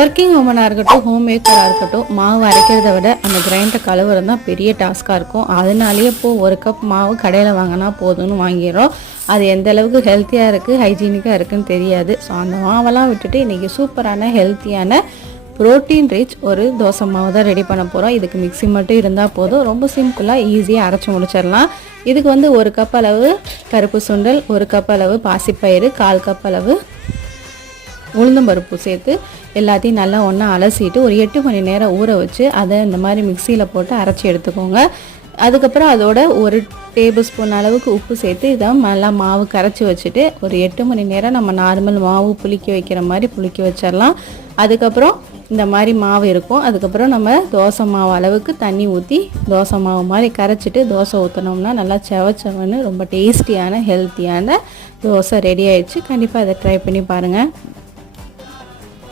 Working உமனாக இருக்கட்டும், home மேக்கராக இருக்கட்டும், மாவு அரைக்கிறத விட அந்த கிரைண்டர் கழுவுறது தான் பெரிய டாஸ்க்காக இருக்கும். அதனாலேயே இப்போது ஒரு கப் மாவு கடையில் வாங்கினா போதும்னு வாங்கிடுறோம். அது எந்த அளவுக்கு ஹெல்த்தியாக இருக்குது, ஹைஜீனிக்காக இருக்குதுன்னு தெரியாது. ஸோ அந்த மாவெல்லாம் விட்டுட்டு இன்றைக்கி சூப்பரான ஹெல்த்தியான ப்ரோட்டீன் ரிச் ஒரு தோசை மாவு தான் ரெடி பண்ண போகிறோம். இதுக்கு மிக்ஸி மட்டும் இருந்தால் போதும். ரொம்ப சிம்பிளாக ஈஸியாக அரைச்சி முடிச்சிடலாம். இதுக்கு வந்து 1 கப் அளவு கருப்பு சுண்டல், 1 கப் அளவு பாசிப்பயிறு, 1/4 கப் அளவு உளுந்தம்பருப்பு சேர்த்து எல்லாத்தையும் நல்லா ஒன்றா அலசிட்டு ஒரு 8 மணி நேரம் ஊற வச்சு அதை இந்த மாதிரி மிக்சியில் போட்டு அரைச்சி எடுத்துக்கோங்க. அதுக்கப்புறம் அதோட 1 டேபிள் ஸ்பூன் அளவுக்கு உப்பு சேர்த்து இதை நல்லா மாவு கரைச்சி வச்சுட்டு ஒரு 8 மணி நேரம் நம்ம நார்மல் மாவு புளிக்க வைக்கிற மாதிரி புளிக்க வச்சிடலாம். அதுக்கப்புறம் இந்த மாதிரி மாவு இருக்கும். அதுக்கப்புறம் நம்ம தோசை மாவு அளவுக்கு தண்ணி ஊற்றி தோசை மாவு மாதிரி கரைச்சிட்டு தோசை ஊற்றினோம்னா நல்லா செவச்சவன்னு ரொம்ப டேஸ்டியான ஹெல்த்தியான தோசை ரெடி ஆயிடுச்சு. கண்டிப்பாக அதை ட்ரை பண்ணி பாருங்கள்.